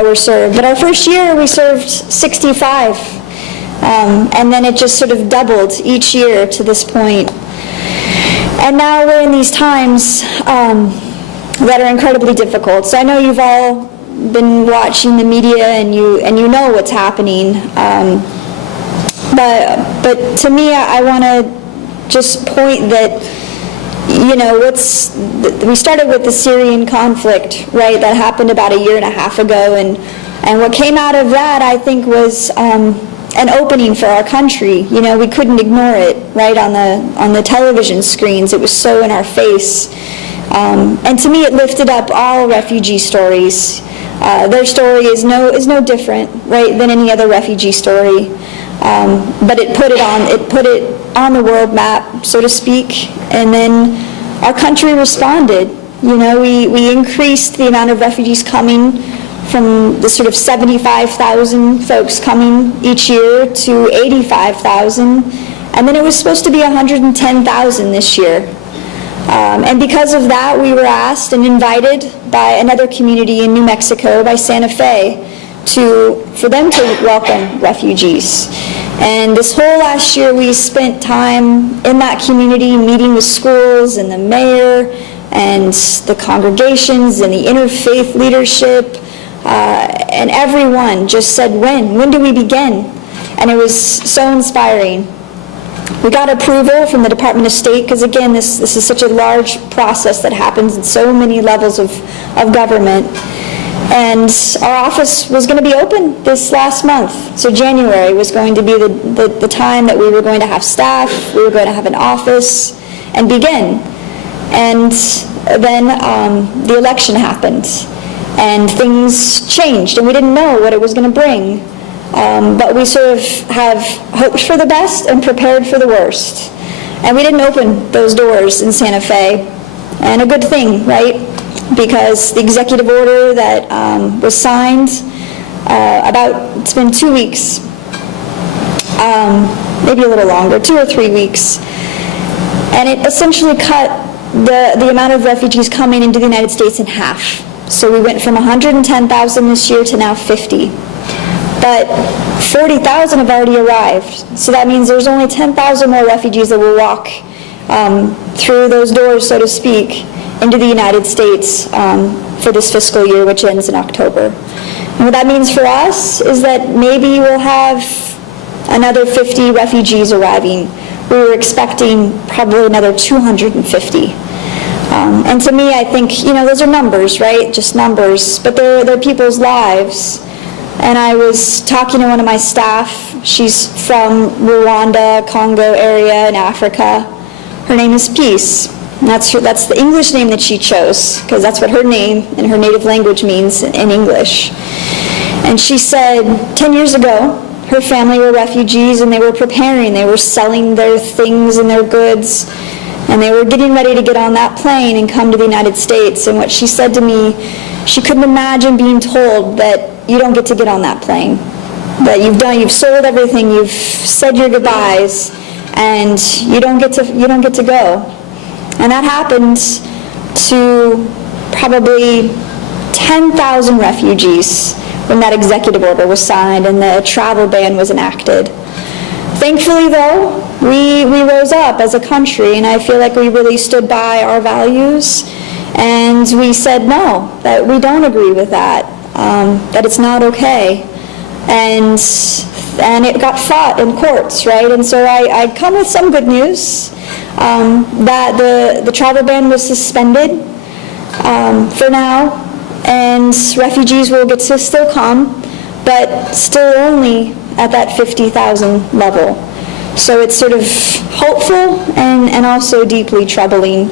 that were served. But our first year, we served 65. And then it just sort of doubled each year to this point. And now we're in these times that are incredibly difficult. So I know you've all been watching the media and you know what's happening. But to me, I want to just point that, we started with the Syrian conflict, right? That happened about 1.5 years ago, and what came out of that, I think, was an opening for our country. We couldn't ignore it, right, on the television screens. It was so in our face. And to me, it lifted up all refugee stories. Their story is no different, right, than any other refugee story. But it put it on the world map, so to speak, and then our country responded. We increased the amount of refugees coming from the sort of 75,000 folks coming each year to 85,000, and then it was supposed to be 110,000 this year. And because of that, we were asked and invited by another community in New Mexico, by Santa Fe, for them to welcome refugees. And this whole last year, we spent time in that community meeting with schools and the mayor and the congregations and the interfaith leadership, and everyone just said, when do we begin? And it was so inspiring. We got approval from the Department of State, because again, this is such a large process that happens at so many levels of government. And our office was going to be open this last month. So January was going to be the time that we were going to have staff, we were going to have an office, and begin. And then the election happened, and things changed, and we didn't know what it was going to bring. But we sort of have hoped for the best and prepared for the worst. And we didn't open those doors in Santa Fe. And a good thing, right? Because the executive order that was signed it's been 2 weeks, maybe a little longer, 2 or 3 weeks. And it essentially cut the amount of refugees coming into the United States in half. So we went from 110,000 this year to now 50. But 40,000 have already arrived. So that means there's only 10,000 more refugees that will walk through those doors, so to speak, into the United States for this fiscal year, which ends in October. And what that means for us is that maybe we'll have another 50 refugees arriving. We were expecting probably another 250. And to me, I think, those are numbers, right? Just numbers. But they're people's lives. And I was talking to one of my staff. She's from Rwanda, Congo area in Africa. Her name is Peace. And that's the English name that she chose, because that's what her name in her native language means in English. And she said 10 years ago, her family were refugees, and they were preparing. They were selling their things and their goods, and they were getting ready to get on that plane and come to the United States. And what she said to me, she couldn't imagine being told that you don't get to get on that plane, that you've sold everything, you've said your goodbyes, and you don't get to go. And that happened to probably 10,000 refugees when that executive order was signed and the travel ban was enacted. Thankfully, though, we rose up as a country, and I feel like we really stood by our values, and we said no, that we don't agree with that, that it's not okay. And it got fought in courts, right? And so I come with some good news. That the travel ban was suspended for now, and refugees will get to still come, but still only at that 50,000 level. So it's sort of hopeful and also deeply troubling,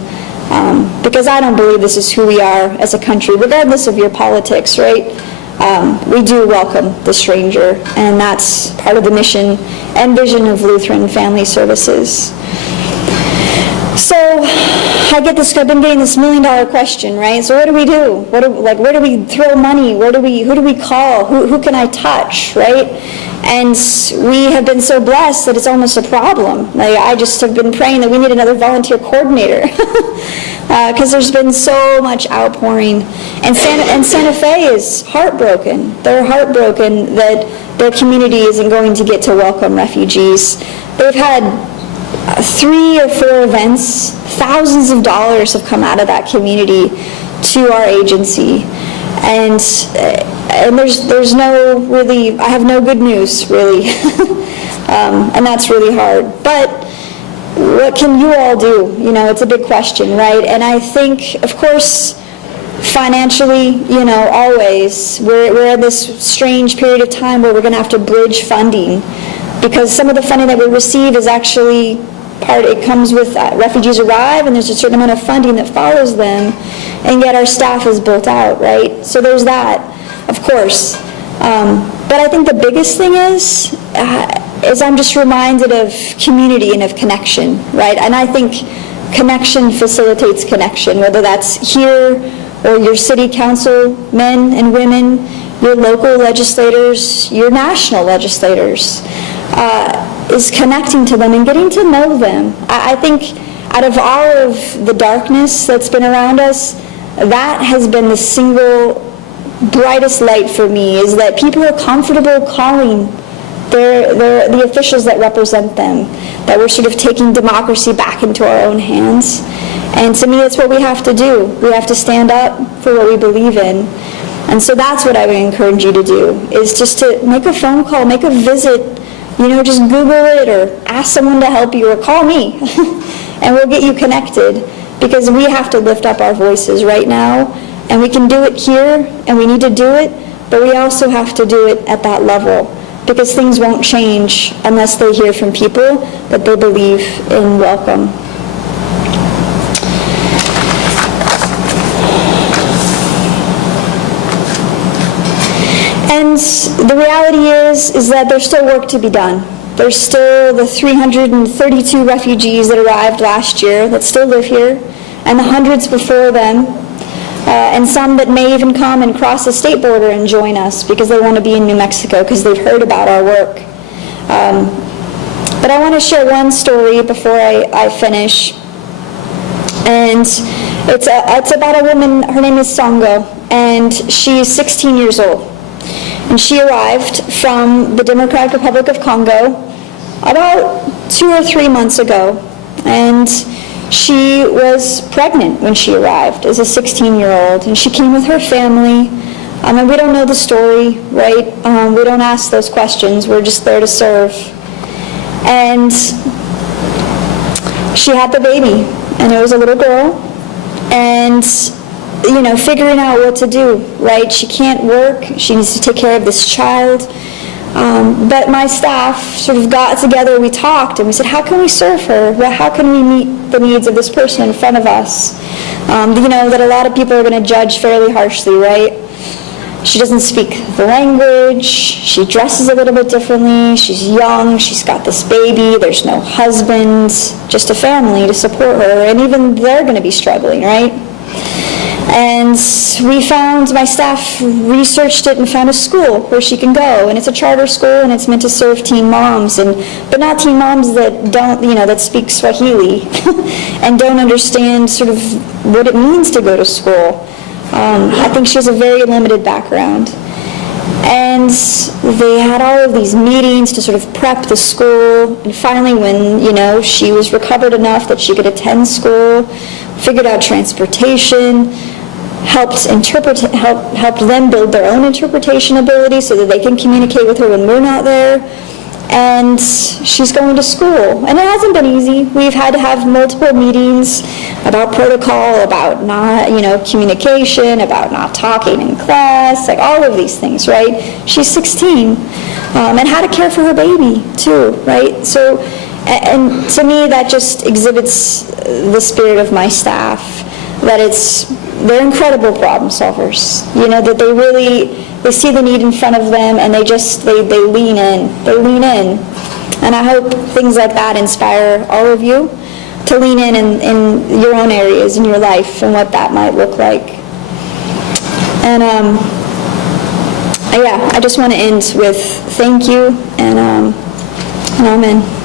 because I don't believe this is who we are as a country, regardless of your politics, right? We do welcome the stranger, and that's part of the mission and vision of Lutheran Family Services. So I've been getting this $1 million question, right? So what do we do? Where do we throw money? Who do we call? Who can I touch, right? And we have been so blessed that it's almost a problem. I just have been praying that we need another volunteer coordinator because there's been so much outpouring. And Santa Fe is heartbroken. They're heartbroken that their community isn't going to get to welcome refugees. They've had 3 or 4 events. Thousands of dollars have come out of that community to our agency. And there's no really, I have no good news, really. And that's really hard. But what can you all do? It's a big question, right? And I think, of course, financially, always, we're in this strange period of time where we're going to have to bridge funding, because some of the funding that we receive is actually it comes with refugees arrive, and there's a certain amount of funding that follows them, and yet our staff is built out, right? So there's that, of course. But I think the biggest thing is I'm just reminded of community and of connection, right? And I think connection facilitates connection, whether that's here or your city council men and women, your local legislators, your national legislators, is connecting to them and getting to know them. I think out of all of the darkness that's been around us, that has been the single brightest light for me, is that people are comfortable calling the officials that represent them, that we're sort of taking democracy back into our own hands. And to me, that's what we have to do. We have to stand up for what we believe in. And so that's what I would encourage you to do, is just to make a phone call, make a visit, just Google it or ask someone to help you or call me and we'll get you connected, because we have to lift up our voices right now, and we can do it here and we need to do it, but we also have to do it at that level, because things won't change unless they hear from people that they believe in welcome. And the reality is that there's still work to be done. There's still the 332 refugees that arrived last year that still live here, and the hundreds before them, and some that may even come and cross the state border and join us because they want to be in New Mexico because they've heard about our work. But I want to share one story before I finish. And it's about a woman. Her name is Songo, and she's 16 years old. And she arrived from the Democratic Republic of Congo about 2 or 3 months ago. And she was pregnant when she arrived as a 16-year-old. And she came with her family. And we don't know the story, right? We don't ask those questions. We're just there to serve. And she had the baby, and it was a little girl. And figuring out what to do, right? She can't work. She needs to take care of this child. But my staff sort of got together, we talked, and we said, how can we serve her? Well, how can we meet the needs of this person in front of us? That a lot of people are going to judge fairly harshly, right? She doesn't speak the language. She dresses a little bit differently. She's young. She's got this baby. There's no husband, just a family to support her. And even they're going to be struggling, right? And my staff researched it and found a school where she can go, and it's a charter school, and it's meant to serve teen moms, but not teen moms that don't, that speak Swahili and don't understand sort of what it means to go to school. I think she has a very limited background. And they had all of these meetings to sort of prep the school, and finally when, she was recovered enough that she could attend school, figured out transportation, helped them build their own interpretation ability so that they can communicate with her when we're not there. And she's going to school. And it hasn't been easy. We've had to have multiple meetings about protocol, about not, communication, about not talking in class, like all of these things, right? She's 16. And how to care for her baby, too, right? So, and to me, that just exhibits the spirit of my staff, that they're incredible problem solvers, that they see the need in front of them, and they lean in. And I hope things like that inspire all of you to lean in your own areas in your life and what that might look like. And yeah, I just want to end with thank you and amen.